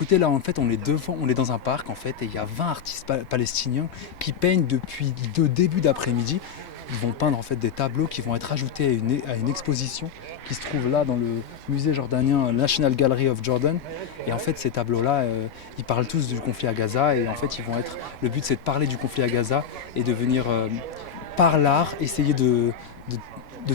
écoutez, là en fait on est dans un parc en fait et il y a 20 artistes palestiniens qui peignent depuis le début d'après-midi. Ils vont peindre en fait des tableaux qui vont être ajoutés à une exposition qui se trouve là dans le musée jordanien National Gallery of Jordan. Et en fait ces tableaux-là, ils parlent tous du conflit à Gaza et en fait le but c'est de parler du conflit à Gaza et de venir par l'art essayer de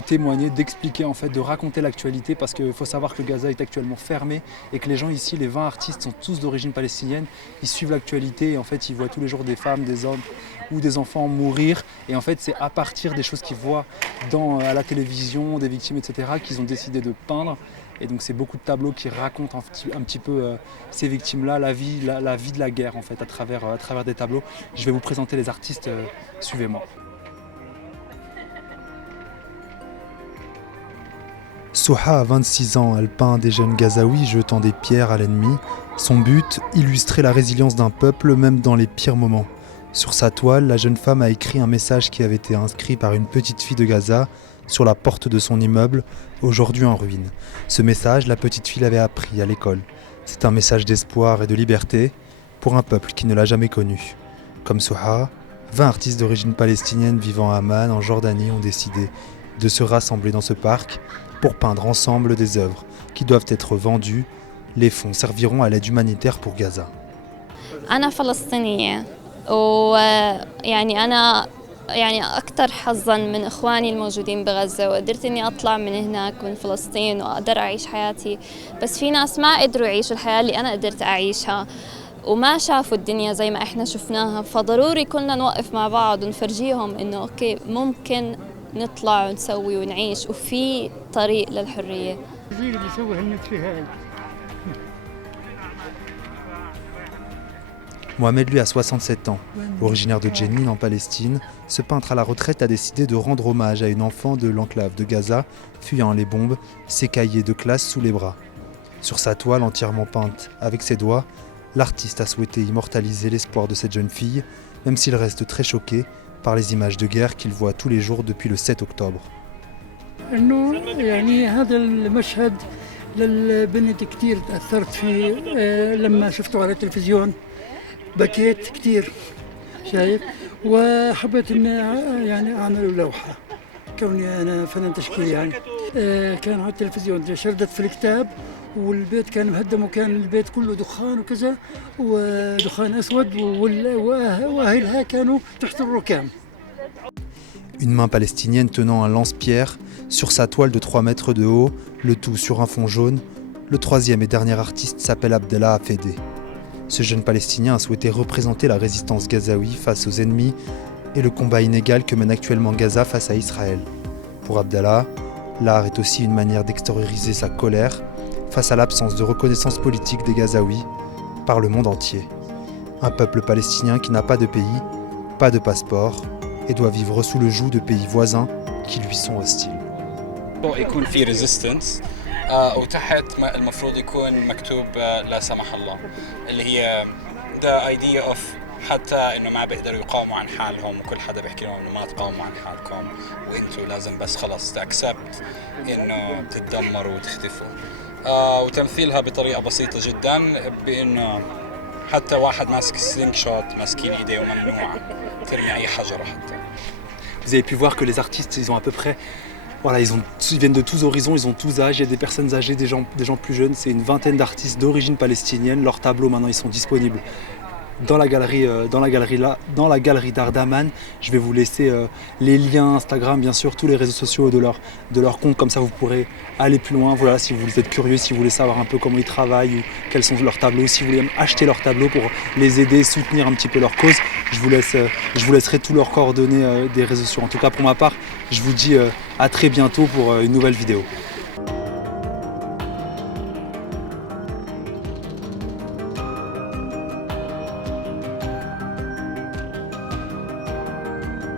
témoigner, d'expliquer en fait, de raconter l'actualité parce qu'il faut savoir que Gaza est actuellement fermé et que les gens ici, les 20 artistes sont tous d'origine palestinienne, ils suivent l'actualité et en fait ils voient tous les jours des femmes, des hommes ou des enfants mourir et en fait c'est à partir des choses qu'ils voient à la télévision, des victimes etc. qu'ils ont décidé de peindre et donc c'est beaucoup de tableaux qui racontent un petit peu ces victimes-là, la vie de la guerre en fait à travers des tableaux. Je vais vous présenter les artistes, suivez-moi. Souha a 26 ans, elle peint des jeunes Gazaouis jetant des pierres à l'ennemi. Son but, illustrer la résilience d'un peuple même dans les pires moments. Sur sa toile, la jeune femme a écrit un message qui avait été inscrit par une petite fille de Gaza sur la porte de son immeuble, aujourd'hui en ruine. Ce message, la petite fille l'avait appris à l'école. C'est un message d'espoir et de liberté pour un peuple qui ne l'a jamais connu. Comme Souha, 20 artistes d'origine palestinienne vivant à Amman, en Jordanie, ont décidé de se rassembler dans ce parc pour peindre ensemble des œuvres qui doivent être vendues. Les fonds serviront à l'aide humanitaire pour Gaza. أنا فلسطينية ويعني أنا أكثر حظاً من إخواني الموجودين بغزة وقدرت إني أطلع من هناك من فلسطين وأقدر أعيش حياتي بس في ناس ما قدروا يعيشوا الحياة اللي أنا قدرت أعيشها وما شافوا الدنيا زي ما إحنا شفناها فضروري كلنا نوقف مع بعض ونفرجيهم إنه أوكي ممكن نطلع ونسوي ونعيش وفي طريق للحرية. Mohamed, lui, a 67 ans. Originaire de Jenin, en Palestine, ce peintre à la retraite a décidé de rendre hommage à une enfant de l'enclave de Gaza, fuyant les bombes, ses cahiers de classe sous les bras. Sur sa toile entièrement peinte avec ses doigts, l'artiste a souhaité immortaliser l'espoir de cette jeune fille, même s'il reste très choqué par les images de guerre qu'il voit tous les jours depuis le 7 octobre. بكيت كثير شايف وحبيت اني يعني اعمل لوحه كوني انا فنان تشكيلي يعني كان على التلفزيون شردت في الكتاب والبيت كان مهدم وكان البيت كله دخان وكذا ودخان اسود واهلها كانوا تحت الركام. Une main palestinienne tenant un lance-pierre sur sa toile de 3 mètres de haut, le tout sur un fond jaune. Le troisième et dernier artiste s'appelle Abdallah Hafedeh. Ce jeune Palestinien a souhaité représenter la résistance gazaoui face aux ennemis et le combat inégal que mène actuellement Gaza face à Israël. Pour Abdallah, l'art est aussi une manière d'extérioriser sa colère face à l'absence de reconnaissance politique des Gazaouis par le monde entier. Un peuple palestinien qui n'a pas de pays, pas de passeport et doit vivre sous le joug de pays voisins qui lui sont hostiles. يكون في ريزيستنس وتحت المفروض يكون مكتوب لا سمح الله اللي هي the idea of حتى انه ما بيقدروا يقاوموا عن حالهم وكل حدا بيحكي لهم انه ما تقاوموا عن حالكم وانتوا لازم بس خلص تاكسبت انه تتدمروا وتختفوا وتمثيلها بطريقه بسيطه جدا بانه حتى واحد ماسك سلينج شوت ماسكين ايديه وممنوع ترمي اي حجره حتى. Vous avez pu voir que les artistes, ils ont à peu près voilà, ils viennent de tous horizons, ils ont tous âges, il y a des personnes âgées, des gens plus jeunes, c'est une vingtaine d'artistes d'origine palestinienne. Leurs tableaux maintenant ils sont disponibles dans la galerie d'art d'Amman. Je vais vous laisser les liens Instagram, bien sûr, tous les réseaux sociaux de leur compte, comme ça vous pourrez aller plus loin. Voilà, si vous êtes curieux, si vous voulez savoir un peu comment ils travaillent ou quels sont leurs tableaux, si vous voulez acheter leurs tableaux pour les aider, soutenir un petit peu leur cause, je vous laisserai tous leurs coordonnées des réseaux sociaux. En tout cas pour ma part, je vous dis à très bientôt pour une nouvelle vidéo.